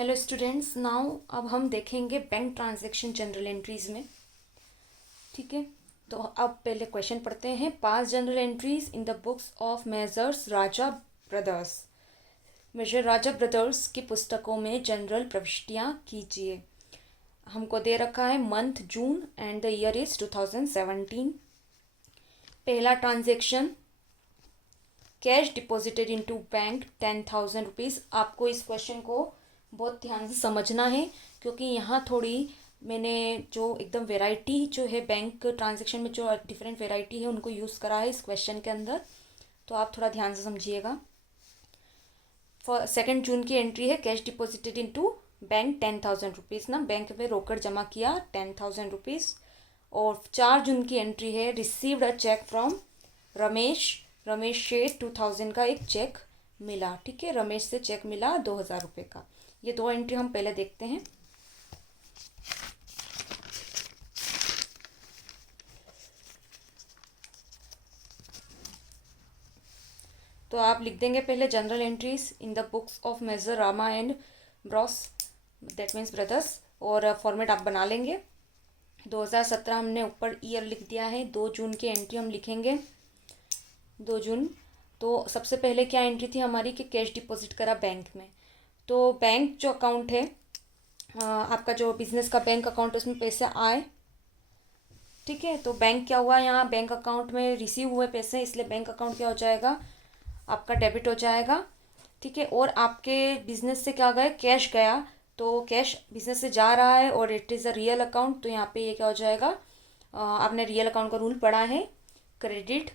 Hello students, now अब हम देखेंगे बैंक ट्रांजैक्शन जनरल एंट्रीज में। ठीक है, तो अब पहले क्वेश्चन पढ़ते हैं। Pass general entries in the books of Major Raja Brothers. Major Raja Brothers की पुस्तकों में जनरल प्रविष्टियाँ कीजिए। हमको दे रखा है month June and the year is 2017। पहला transaction, cash deposited into bank 10,000 rupees. आपको इस क्वेश्चन को बहुत ध्यान से समझना है क्योंकि यहाँ थोड़ी मैंने जो एकदम वेराइटी जो है बैंक ट्रांजैक्शन में जो डिफरेंट वेराइटी है उनको यूज़ करा है इस क्वेश्चन के अंदर, तो आप थोड़ा ध्यान से समझिएगा। फॉर 2 जून की एंट्री है cash deposited into bank 10,000 rupees ना, बैंक में रोकड़ जमा किया 10,000 रुपीज़। और 4 जून की एंट्री है received a cheque from Ramesh. Ramesh से 2,000 का एक चेक मिला। ठीक है, रमेश से चेक मिला 2,000 रुपये का। ये दो एंट्री हम पहले देखते हैं। तो आप लिख देंगे पहले general entries in the books of Major Rama and bros, that means brothers, और फॉर्मेट आप बना लेंगे। 2017 हमने ऊपर ईयर लिख दिया है। 2 जून की एंट्री हम लिखेंगे 2 जून। तो सबसे पहले क्या एंट्री थी हमारी कि कैश डिपॉजिट करा बैंक में। तो बैंक जो अकाउंट है आपका जो बिजनेस का बैंक अकाउंट है उसमें पैसे आए। ठीक है, तो बैंक क्या हुआ, यहाँ बैंक अकाउंट में रिसीव हुए पैसे, इसलिए बैंक अकाउंट क्या हो जाएगा, आपका डेबिट हो जाएगा। ठीक है, और आपके बिजनेस से क्या गए, कैश गया, तो कैश बिजनेस से जा रहा है और it is a real account, तो यहाँ पे ये क्या हो जाएगा, आपने रियल अकाउंट का रूल पढ़ा है, क्रेडिट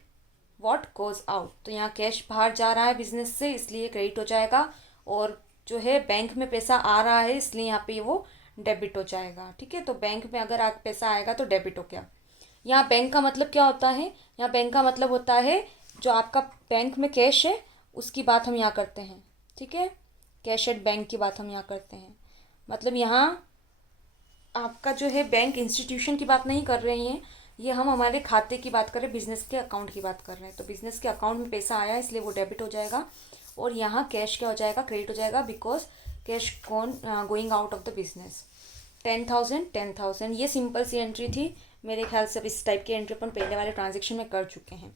व्हाट गोज आउट। तो यहाँ कैश बाहर जा रहा है बिजनेस से, इसलिए क्रेडिट हो जाएगा, और जो है बैंक में पैसा आ रहा है इसलिए यहाँ पे वो डेबिट हो जाएगा। ठीक है, तो बैंक में अगर आप पैसा आएगा तो डेबिट हो गया। यहाँ बैंक का मतलब क्या होता है, यहाँ बैंक का मतलब होता है जो आपका बैंक में कैश है उसकी बात हम यहाँ करते हैं। ठीक है, कैश एट बैंक की बात हम यहाँ करते हैं। मतलब यहाँ आपका जो है बैंक इंस्टीट्यूशन की बात नहीं कर रहे हैं, ये हम हमारे खाते की बात कर रहे हैं, बिजनेस के अकाउंट की बात कर रहे हैं। तो बिजनेस के अकाउंट में पैसा आया इसलिए वो डेबिट हो जाएगा, और यहाँ कैश क्या हो जाएगा, क्रेडिट हो जाएगा, because cash going out of the business. 10,000 ये सिंपल सी एंट्री थी। मेरे ख्याल से अब इस टाइप की एंट्री अपन पहले वाले ट्रांजेक्शन में कर चुके हैं।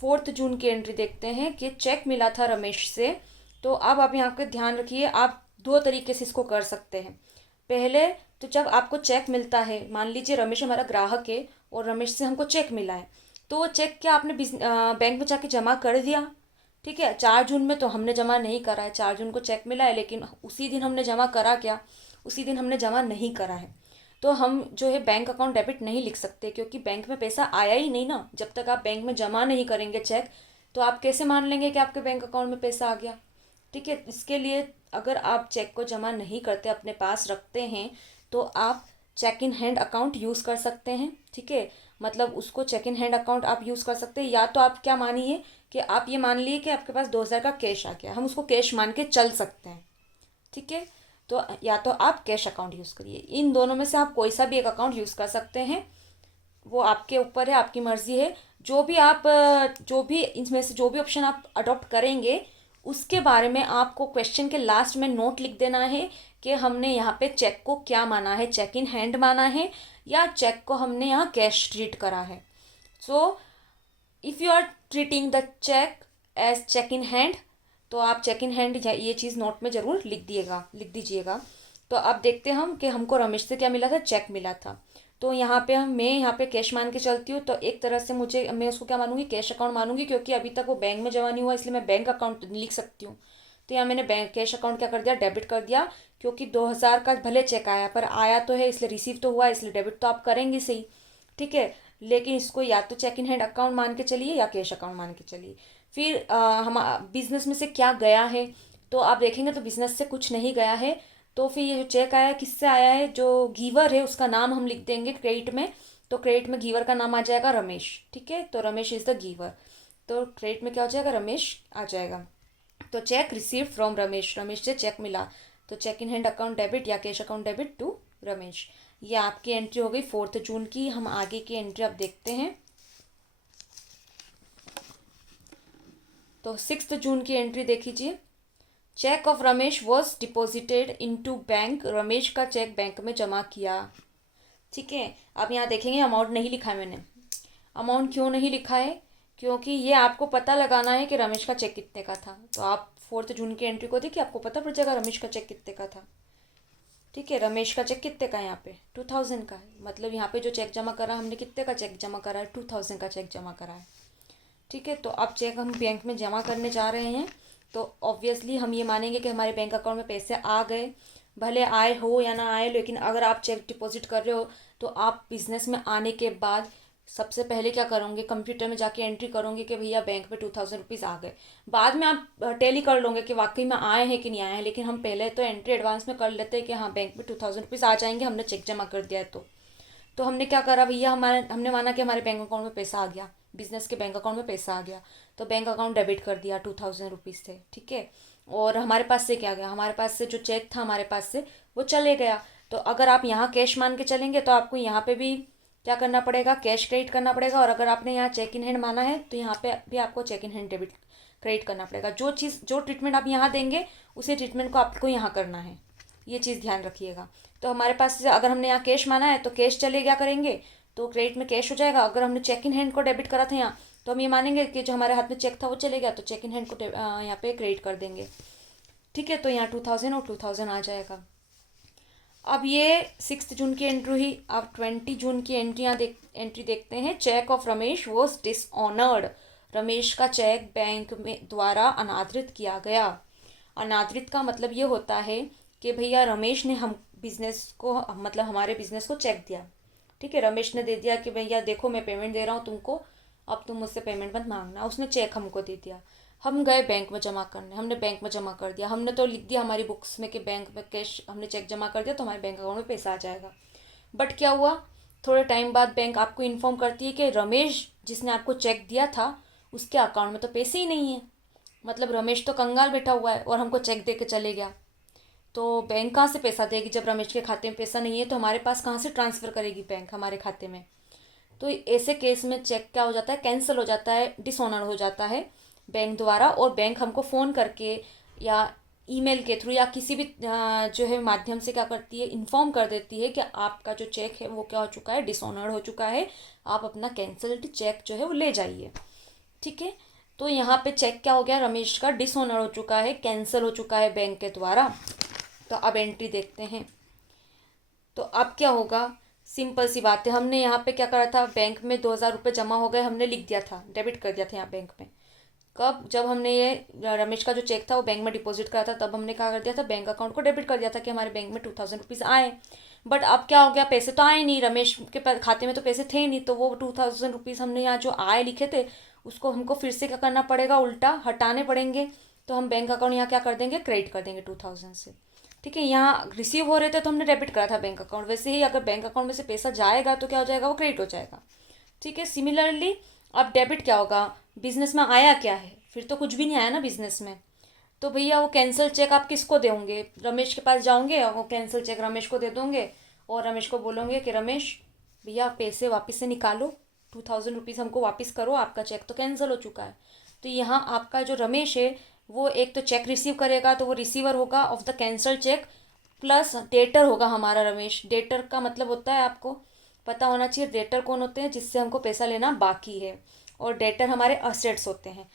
4 जून की एंट्री देखते हैं कि चेक मिला था रमेश से। तो अब आप यहाँ पे ध्यान रखिए, आप 2 तरीके से इसको कर सकते हैं। पहले तो जब आपको चेक मिलता है, मान लीजिए रमेश हमारा ग्राहक है और रमेश से हमको चेक मिला है, तो वो चेक क्या आपने बैंक में जाके जमा कर दिया। ठीक है, 4 जून में तो हमने जमा नहीं करा है, 4 जून को चेक मिला है, लेकिन उसी दिन हमने जमा करा क्या, उसी दिन हमने जमा नहीं करा है। तो हम जो है बैंक अकाउंट डेबिट नहीं लिख सकते क्योंकि बैंक में पैसा आया ही नहीं ना। जब तक आप बैंक में जमा नहीं करेंगे चेक, तो आप कैसे मान लेंगे कि आपके बैंक अकाउंट में पैसा आ गया। ठीक है, इसके लिए अगर आप चेक को जमा नहीं करते, अपने पास रखते हैं, तो आप cheque in hand account use कर सकते हैं। ठीक है, मतलब उसको चेक इन हैंड अकाउंट आप यूज़ कर सकते हैं, या तो आप क्या मानिए कि आप ये मान लिए कि आपके पास 2,000 का कैश आ गया, हम उसको कैश मान के चल सकते हैं। ठीक है, तो या तो आप कैश अकाउंट यूज़ करिए, इन दोनों में से आप कोई सा भी एक अकाउंट यूज़ कर सकते हैं, वो आपके ऊपर है, आपकी मर्जी है। जो भी इसमें से जो भी ऑप्शन आप अडॉप्ट करेंगे उसके बारे में आपको क्वेश्चन के लास्ट में नोट लिख देना है कि हमने यहाँ पे चेक को क्या माना है, चेक इन हैंड माना है या चेक को हमने यहाँ कैश ट्रीट करा है। So if you are treating the cheque as cheque in hand, तो आप चेक इन हैंड ये चीज़ नोट में ज़रूर लिख दीजिएगा। तो अब देखते हैं हम कि हमको रमेश से क्या मिला था, चेक मिला था। तो यहाँ पे मैं यहाँ पे कैश मान के चलती हूँ, तो एक तरह से मैं उसको क्या मानूंगी, कैश अकाउंट मानूंगी, क्योंकि अभी तक वो बैंक में जमा नहीं हुआ, इसलिए मैं बैंक अकाउंट लिख सकती हूँ। तो यहाँ मैंने बैंक कैश अकाउंट क्या कर दिया, डेबिट कर दिया, क्योंकि 2,000 का भले चेक आया पर आया तो है, इसलिए रिसीव तो हुआ, इसलिए डेबिट तो आप करेंगे सही। ठीक है, लेकिन इसको या तो चेक इन हैंड अकाउंट मान के चलिए या कैश अकाउंट मान के चलिए। फिर हम बिजनेस में से क्या गया है, तो आप देखेंगे तो बिजनेस से कुछ नहीं गया है। तो फिर ये जो चेक आया है किससे आया है, जो गीवर है उसका नाम हम लिख देंगे क्रेडिट में, तो क्रेडिट में गीवर का नाम आ जाएगा रमेश। ठीक है, तो रमेश इज़ द गीवर, तो क्रेडिट में क्या हो जाएगा, रमेश आ जाएगा। तो cheque receive from Ramesh, Ramesh से चेक मिला, तो cheque in hand account debit या cash account debit to Ramesh. ये आपकी एंट्री हो गई 4 जून की। हम आगे की एंट्री अब देखते हैं। तो 6 जून की एंट्री देख लीजिए। Cheque of Ramesh was deposited into bank, Ramesh का चेक बैंक में जमा किया। ठीक है, अब यहाँ देखेंगे अमाउंट नहीं लिखा है मैंने। अमाउंट क्यों नहीं लिखा है? क्योंकि ये आपको पता लगाना है कि रमेश का चेक कितने का था। तो आप 4 जून की एंट्री को देखिए, आपको पता पड़ जाएगा रमेश का चेक कितने का था। ठीक है, रमेश का चेक कितने का है? यहाँ पे 2000 का है। मतलब यहाँ पे जो चेक जमा करा हमने, कितने का चेक जमा करा है? 2000 का चेक जमा करा है। ठीक है, तो अब चेक हम बैंक में जमा करने जा रहे हैं, तो ऑब्वियसली हम ये मानेंगे कि हमारे बैंक अकाउंट में पैसे आ गए। भले आए हो या ना आए, लेकिन अगर आप चेक डिपॉजिट कर रहे हो तो आप बिजनेस में आने के बाद सबसे पहले क्या करोगे? कंप्यूटर में जाके एंट्री करोगे कि भैया बैंक में 2000 रुपीज़ आ गए। बाद में आप टैली कर लोगे कि वाकई में आए हैं कि नहीं आए हैं, लेकिन हम पहले तो एंट्री एडवांस में कर लेते हैं कि हाँ बैंक में 2000 रुपीज़ आ जाएंगे, हमने चेक जमा कर दिया है। तो हमने क्या करा भैया, हमने माना कि हमारे बैंक अकाउंट में पैसा आ गया, बिजनेस के बैंक अकाउंट में पैसा आ गया, तो बैंक अकाउंट डेबिट कर दिया, 2000 रुपीज़ थे। ठीक है, और हमारे पास से क्या गया? हमारे पास से जो चेक था हमारे पास से वो चले गया। तो अगर आप यहाँ कैश मान के चलेंगे तो आपको यहाँ पे भी क्या करना पड़ेगा? कैश क्रेडिट करना पड़ेगा। और अगर आपने यहाँ चेक इन हैंड माना है तो यहाँ पे भी आपको cheque in hand debit credit करना पड़ेगा। जो ट्रीटमेंट आप यहाँ देंगे उसी ट्रीटमेंट को आपको यहाँ करना है, ये चीज़ ध्यान रखिएगा। तो हमारे पास से अगर हमने यहाँ कैश माना है तो कैश चले गया करेंगे, तो क्रेडिट में कैश हो जाएगा। अगर हमने चेक इन हैंड को डेबिट करा था यहाँ, तो हम ये मानेंगे कि जो हमारे हाथ में चेक था वो चले गया, तो चेक इन हैंड को यहाँ पे क्रेडिट कर देंगे। ठीक है, तो यहाँ 2000 और 2000 आ जाएगा। अब ये 6 जून की एंट्री हुई। अब 20 जून की एंट्री देखते हैं। Cheque of Ramesh was dishonoured, Ramesh का चेक बैंक में द्वारा अनादृत किया गया। अनादृत का मतलब ये होता है कि भैया रमेश ने हम बिजनेस को, मतलब हमारे बिजनेस को चेक दिया। ठीक है, रमेश ने दे दिया कि भैया देखो मैं पेमेंट दे रहा हूँ तुमको, अब तुम मुझसे पेमेंट मत मांगना। उसने चेक हमको दे दिया, हम गए बैंक में जमा करने, हमने बैंक में जमा कर दिया। हमने तो लिख दिया हमारी बुक्स में कि बैंक में कैश, हमने चेक जमा कर दिया तो हमारे बैंक अकाउंट में पैसा आ जाएगा। बट क्या हुआ? थोड़े टाइम बाद बैंक आपको इन्फॉर्म करती है कि रमेश जिसने आपको चेक दिया था उसके अकाउंट में तो पैसे ही नहीं है। मतलब रमेश तो कंगाल बैठा हुआ है और हमको चेक दे के चले गया। तो बैंक कहाँ से पैसा देगी? जब रमेश के खाते में पैसा नहीं है तो हमारे पास कहाँ से ट्रांसफ़र करेगी बैंक हमारे खाते में? तो ऐसे केस में चेक क्या हो जाता है? कैंसिल हो जाता है, डिसऑनर हो जाता है बैंक द्वारा। और बैंक हमको फ़ोन करके या ईमेल के थ्रू या किसी भी जो है माध्यम से क्या करती है? इन्फॉर्म कर देती है कि आपका जो चेक है वो क्या हो चुका है? डिसऑनर्ड हो चुका है, आप अपना कैंसल्ड चेक जो है वो ले जाइए। ठीक है, तो यहाँ पे चेक क्या हो गया? रमेश का डिसऑनर हो चुका है, कैंसिल हो चुका है बैंक के द्वारा। तो अब एंट्री देखते हैं। तो अब क्या होगा? सिंपल सी बात है, हमने यहाँ पे क्या करा था? बैंक में 2000 रुपये जमा हो गए, हमने लिख दिया था, डेबिट कर दिया था यहाँ बैंक में। कब? जब हमने ये रमेश का जो चेक था वो बैंक में डिपॉजिट करा था, तब हमने क्या कर दिया था? बैंक अकाउंट को डेबिट कर दिया था कि हमारे बैंक में 2000 रुपीज़ आए। बट अब क्या हो गया? पैसे तो आए नहीं, रमेश के खाते में तो पैसे थे नहीं, तो वो 2000 रुपीज़ हमने यहाँ जो आए लिखे थे उसको हमको फिर से क्या करना पड़ेगा? उल्टा हटाने पड़ेंगे। तो हम बैंक अकाउंट यहाँ क्या कर देंगे? क्रेडिट कर देंगे 2000 से। ठीक है, यहाँ रिसीव हो रहे थे तो हमने डेबिट करा था बैंक अकाउंट, वैसे ही अगर बैंक अकाउंट में से पैसा जाएगा तो क्या हो जाएगा? वो क्रेडिट हो जाएगा। ठीक है, सिमिलरली अब डेबिट क्या होगा? बिजनेस में आया क्या है? फिर तो कुछ भी नहीं आया ना बिजनेस में। तो भैया वो कैंसिल चेक आप किसको दोगे? रमेश के पास जाओगे और वो कैंसिल चेक रमेश को दे दोगे और रमेश को बोलोगे कि रमेश भैया पैसे वापस से निकालो, 2000 रुपीज़ हमको वापस करो, आपका चेक तो कैंसिल हो चुका है। तो यहाँ आपका जो रमेश है वो एक तो चेक रिसीव करेगा, तो वो रिसीवर होगा of the cancel cheque, plus debtor होगा हमारा रमेश। डेटर का मतलब होता है, आपको पता होना चाहिए डेटर कौन होते हैं? जिससे हमको पैसा लेना बाकी है। और डेटर हमारे असेट्स होते हैं।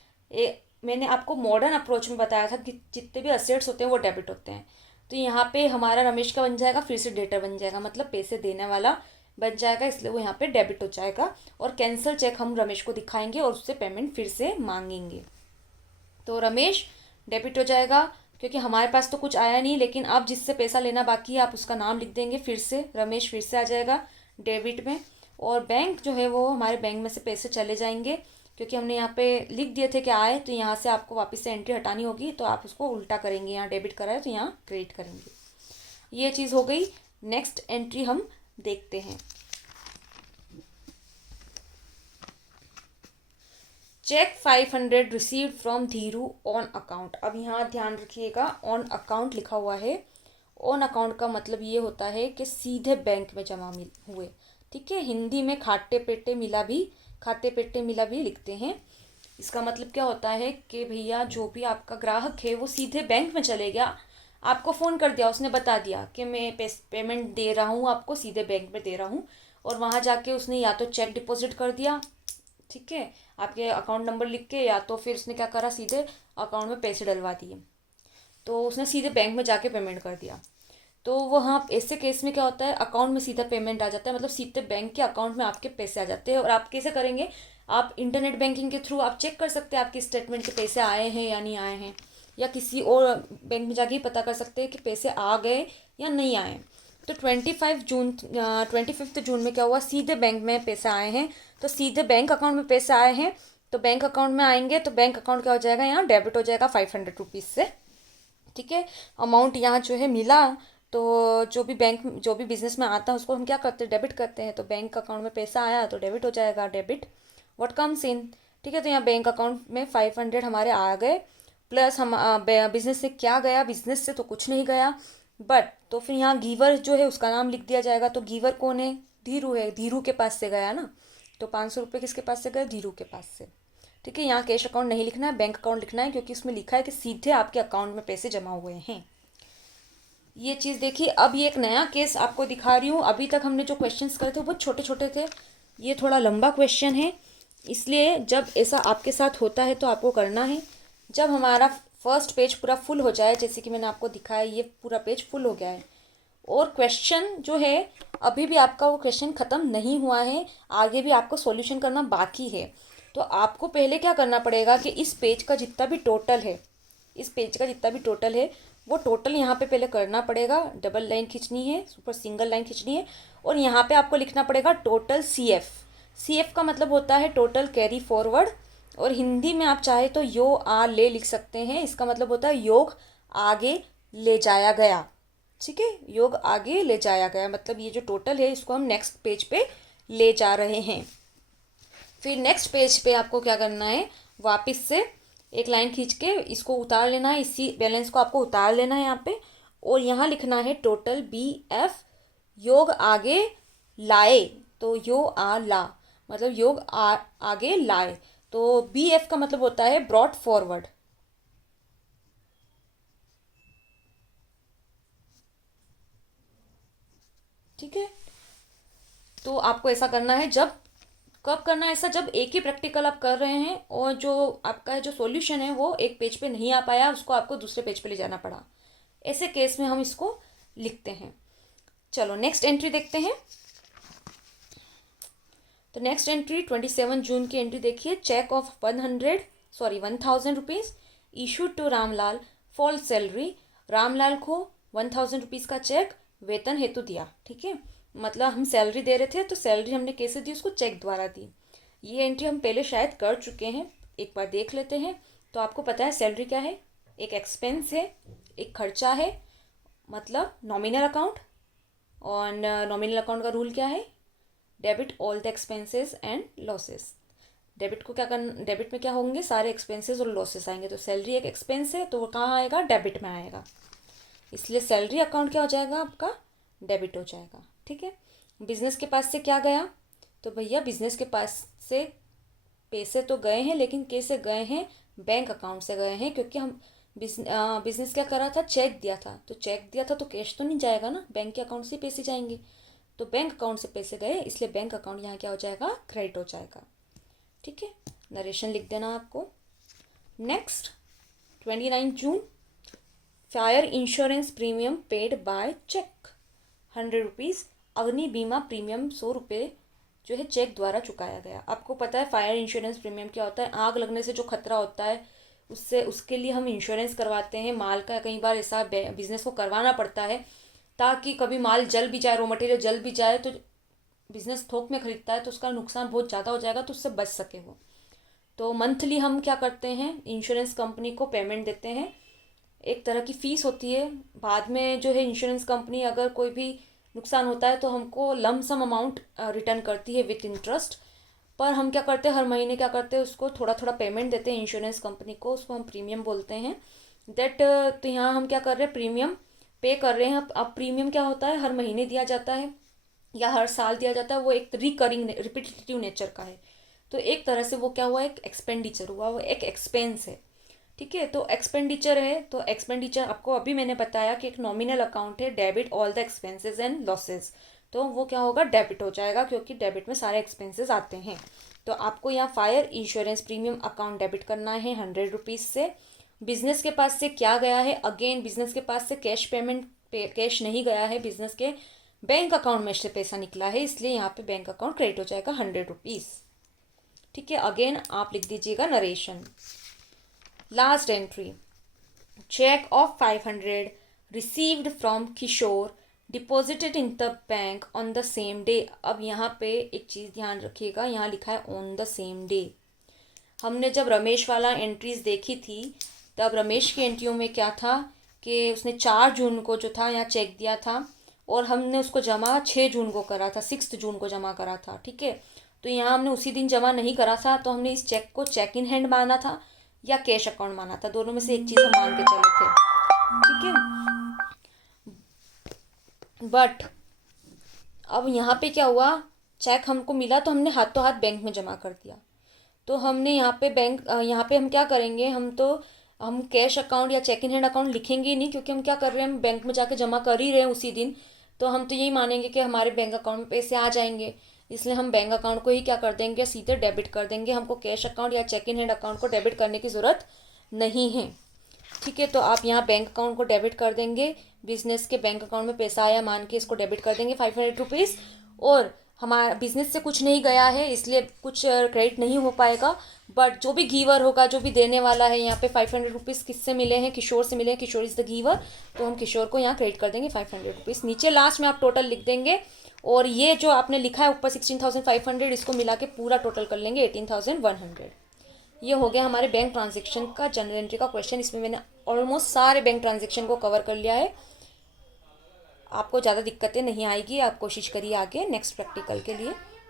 मैंने आपको मॉडर्न अप्रोच में बताया था कि जितने भी असेट्स होते हैं वो डेबिट होते हैं। तो यहाँ पे हमारा रमेश का बन जाएगा, फिर से डेटर बन जाएगा, मतलब पैसे देने वाला बन जाएगा, इसलिए वो यहाँ पे डेबिट हो जाएगा। और कैंसिल चेक हम रमेश को दिखाएंगे और उससे पेमेंट फिर से मांगेंगे। तो रमेश डेबिट हो जाएगा क्योंकि हमारे पास तो कुछ आया नहीं, लेकिन अब जिससे पैसा लेना बाकी है आप उसका नाम लिख देंगे, फिर से रमेश फिर से आ जाएगा डेबिट में। और बैंक जो है वो हमारे बैंक में से पैसे चले जाएंगे क्योंकि हमने यहाँ पे लिख दिए थे कि आए, तो यहाँ से आपको वापस से एंट्री हटानी होगी, तो आप उसको उल्टा करेंगे, यहाँ डेबिट करा है तो यहाँ क्रेडिट करेंगे। ये चीज़ हो गई। नेक्स्ट एंट्री हम देखते हैं। Cheque 500 received from Dhiru on account. अब यहाँ ध्यान रखिएगा, ऑन अकाउंट लिखा हुआ है। ऑन अकाउंट का मतलब ये होता है कि सीधे बैंक में जमा हुए। ठीक है, हिंदी में खाते पेटे मिला भी लिखते हैं। इसका मतलब क्या होता है कि भैया जो भी आपका ग्राहक है वो सीधे बैंक में चले गया, आपको फ़ोन कर दिया, उसने बता दिया कि मैं पेमेंट दे रहा हूँ, आपको सीधे बैंक में दे रहा हूँ, और वहाँ जाके उसने या तो चेक डिपॉजिट कर दिया, ठीक है, आपके अकाउंट नंबर लिख के, या तो फिर उसने क्या करा, सीधे अकाउंट में पैसे डलवा दिए, तो उसने सीधे बैंक में जाके पेमेंट कर दिया। तो वहाँ ऐसे केस में क्या होता है, अकाउंट में सीधा पेमेंट आ जाता है, मतलब सीधे बैंक के अकाउंट में आपके पैसे आ जाते हैं। और आप कैसे करेंगे, आप इंटरनेट बैंकिंग के थ्रू आप चेक कर सकते हैं आपके स्टेटमेंट के पैसे आए हैं या नहीं आए हैं, या किसी और बैंक में जाके ही पता कर सकते हैं कि पैसे आ गए या नहीं आए। तो 25 जून में क्या हुआ, सीधे बैंक में पैसे आए हैं, तो सीधे बैंक अकाउंट में पैसे आए हैं, तो बैंक अकाउंट में आएंगे, तो बैंक अकाउंट क्या हो जाएगा, यहाँ डेबिट हो जाएगा 500 रुपीज़ से, ठीक है। अमाउंट यहाँ जो है मिला, तो जो भी बिजनेस में आता है उसको हम क्या करते हैं, डेबिट करते हैं। तो बैंक अकाउंट में पैसा आया तो डेबिट हो जाएगा, डेबिट व्हाट कम्स इन, ठीक है। तो यहाँ बैंक अकाउंट में 500 हमारे आ गए, प्लस हम बिजनेस से क्या गया, बिजनेस से तो कुछ नहीं गया, बट तो फिर यहाँ गीवर जो है उसका नाम लिख दिया जाएगा। तो गीवर कौन है, धीरू है, धीरू के पास से गया ना, तो 500 रुपये किसके पास से गए, धीरू के पास से, ठीक है। यहाँ कैश अकाउंट नहीं लिखना है, बैंक अकाउंट लिखना है, क्योंकि उसमें लिखा है कि सीधे आपके अकाउंट में पैसे जमा हुए हैं। ये चीज़ देखिए। अब ये एक नया केस आपको दिखा रही हूँ। अभी तक हमने जो क्वेश्चंस करे थे वो छोटे छोटे थे, ये थोड़ा लंबा क्वेश्चन है, इसलिए जब ऐसा आपके साथ होता है तो आपको करना है, जब हमारा फर्स्ट पेज पूरा फुल हो जाए, जैसे कि मैंने आपको दिखाया ये पूरा पेज फुल हो गया है, और क्वेश्चन जो है अभी भी आपका वो क्वेश्चन ख़त्म नहीं हुआ है, आगे भी आपको सॉल्यूशन करना बाकी है। तो आपको पहले क्या करना पड़ेगा कि इस पेज का जितना भी टोटल है, इस पेज का जितना भी टोटल है वो टोटल यहाँ पे पहले करना पड़ेगा, डबल लाइन खींचनी है, ऊपर सिंगल लाइन खींचनी है, और यहाँ पे आपको लिखना पड़ेगा टोटल CF। CF का मतलब होता है टोटल कैरी फॉरवर्ड, और हिंदी में आप चाहे तो यो आ ले लिख सकते हैं, इसका मतलब होता है योग आगे ले जाया गया, ठीक है। योग आगे ले जाया गया मतलब ये जो टोटल है इसको हम नेक्स्ट पेज पे ले जा रहे हैं। फिर नेक्स्ट पेज पे आपको क्या करना है, वापस से एक लाइन खींच के इसको उतार लेना है, इसी बैलेंस को आपको उतार लेना है यहाँ पे, और यहाँ लिखना है टोटल BF योग आगे लाए, तो यो आ ला मतलब योग आगे लाए, तो BF का मतलब होता है ब्रॉट फॉरवर्ड, ठीक है। तो आपको ऐसा करना है, जब कब करना है ऐसा, जब एक ही प्रैक्टिकल आप कर रहे हैं और जो आपका जो सॉल्यूशन है वो एक पेज पे नहीं आ पाया, उसको आपको दूसरे पेज पे ले जाना पड़ा, ऐसे केस में हम इसको लिखते हैं। चलो नेक्स्ट एंट्री देखते हैं। तो नेक्स्ट एंट्री 27 जून की एंट्री देखिए, cheque of 1000 rupees issued to Ramlal for salary. Ramlal को 1000 रुपीज़ का चेक वेतन हेतु दिया, ठीक है। मतलब हम सैलरी दे रहे थे, तो सैलरी हमने कैसे दी, उसको चेक द्वारा दी। ये एंट्री हम पहले शायद कर चुके हैं, एक बार देख लेते हैं। तो आपको पता है सैलरी क्या है, एक एक्सपेंस है, एक खर्चा है, मतलब नॉमिनल अकाउंट, और नॉमिनल अकाउंट का रूल क्या है, debit all the expenses and losses. Debit को क्या करना, डेबिट में क्या होंगे, सारे एक्सपेंसेस और लॉसेस आएंगे। तो सैलरी एक एक्सपेंस है तो वो कहाँ आएगा, डेबिट में आएगा, इसलिए सैलरी अकाउंट क्या हो जाएगा आपका, डेबिट हो जाएगा, ठीक है। बिजनेस के पास से क्या गया, तो भैया बिजनेस के पास से पैसे तो गए हैं, लेकिन कैसे गए हैं, बैंक अकाउंट से गए हैं, क्योंकि हम बिजनेस क्या करा था, चेक दिया था, तो चेक दिया था तो कैश तो नहीं जाएगा ना, बैंक के अकाउंट से पैसे जाएंगे, तो बैंक अकाउंट से पैसे गए, इसलिए बैंक अकाउंट यहाँ क्या हो जाएगा, क्रेडिट हो जाएगा, ठीक है। नरेशन लिख देना आपको। Next 29 June, fire insurance premium paid by cheque 100 rupees. अग्नि बीमा प्रीमियम 100 रुपये जो है चेक द्वारा चुकाया गया। आपको पता है फायर इंश्योरेंस प्रीमियम क्या होता है, आग लगने से जो खतरा होता है उससे, उसके लिए हम इंश्योरेंस करवाते हैं माल का। कई बार ऐसा बिजनेस को करवाना पड़ता है ताकि कभी माल जल भी जाए, रॉ मटेरियल जल भी जाए, तो बिजनेस थोक में खरीदता है तो उसका नुकसान बहुत ज़्यादा हो जाएगा, तो उससे बच सके वो। तो मंथली हम क्या करते हैं, इंश्योरेंस कंपनी को पेमेंट देते हैं, एक तरह की फ़ीस होती है। बाद में जो है इंश्योरेंस कंपनी अगर कोई भी नुकसान होता है तो हमको लमसम अमाउंट रिटर्न करती है विथ इंटरेस्ट। पर हम क्या करते हैं, हर महीने क्या करते हैं, उसको थोड़ा थोड़ा पेमेंट देते हैं इंश्योरेंस कंपनी को, उसको हम प्रीमियम बोलते हैं। दैट तो यहाँ हम क्या कर रहे हैं, प्रीमियम पे कर रहे हैं। अब प्रीमियम क्या होता है, हर महीने दिया जाता है या हर साल दिया जाता है, वो एक रिकरिंग रिपीटेटिव नेचर का है। तो एक तरह से वो क्या हुआ, एक एक्सपेंडिचर हुआ, वो एक एक्सपेंस है। ठीक है, तो एक्सपेंडिचर है, तो एक्सपेंडिचर आपको अभी मैंने बताया कि एक नॉमिनल अकाउंट है, debit all the expenses and losses, तो वो क्या होगा, डेबिट हो जाएगा, क्योंकि डेबिट में सारे एक्सपेंसेस आते हैं। तो आपको यहाँ fire insurance premium account debit करना है 100 रुपीज़ से। बिजनेस के पास से क्या गया है, अगेन बिजनेस के पास से कैश पेमेंट कैश नहीं गया है, बिजनेस के बैंक अकाउंट में से पैसा निकला है, इसलिए यहाँ पे बैंक अकाउंट क्रेडिट हो जाएगा 100 रुपीज़। ठीक है, अगेन आप लिख दीजिएगा narration. Last entry, cheque of 500 received from Kishore deposited in the bank on the same day. अब यहाँ पे एक चीज़ ध्यान रखिएगा, यहाँ लिखा है ऑन द सेम डे। हमने जब रमेश वाला एंट्रीज देखी थी, तब रमेश की एंट्रियों में क्या था कि उसने 4 जून को जो था यहाँ चेक दिया था, और हमने उसको जमा 6 जून को करा था, 6 जून को जमा करा था। ठीक है, तो यहाँ हमने उसी दिन जमा नहीं करा था, तो हमने इस चेक को चेक इन हैंड माना था या कैश अकाउंट माना था, दोनों में से एक चीज़ हम मान के चले थे। ठीक है, बट अब यहाँ पे क्या हुआ, चेक हमको मिला तो हमने हाथों हाथ बैंक में जमा कर दिया। तो हमने यहाँ पे यहाँ पे हम क्या करेंगे, हम कैश अकाउंट या चेक इन हैंड अकाउंट लिखेंगे नहीं, क्योंकि हम क्या कर रहे हैं, हम बैंक में जाके जमा कर ही रहे हैं उसी दिन। तो हम तो यही मानेंगे कि हमारे बैंक अकाउंट में पैसे आ जाएंगे, इसलिए हम बैंक अकाउंट को ही क्या कर देंगे, सीधे डेबिट कर देंगे। हमको कैश अकाउंट या चेक इन हैंड अकाउंट को डेबिट करने की ज़रूरत नहीं है। ठीक है, तो आप यहाँ बैंक अकाउंट को डेबिट कर देंगे, बिजनेस के बैंक अकाउंट में पैसा आया मान के इसको डेबिट कर देंगे 500 रुपीज़। और हमारा बिजनेस से कुछ नहीं गया है, इसलिए कुछ क्रेडिट नहीं हो पाएगा, बट जो भी गिवर होगा, जो भी देने वाला है, यहाँ पे 500 रुपीज़ किससे मिले हैं, किशोर से मिले हैं, किशोर इज़ द गिवर, तो हम किशोर को यहाँ क्रेडिट कर देंगे 500 रुपीज़। नीचे लास्ट में आप टोटल लिख देंगे, और ये जो आपने लिखा है ऊपर 16,500, इसको मिला के पूरा टोटल कर लेंगे 18,100। ये हो गया हमारे बैंक ट्रांजेक्शन का जनरल एंट्री का क्वेश्चन। इसमें मैंने ऑलमोस्ट सारे बैंक ट्रांजेक्शन को कवर कर लिया है, आपको ज़्यादा दिक्कतें नहीं आएगी। आप कोशिश करिए आगे नेक्स्ट प्रैक्टिकल के लिए।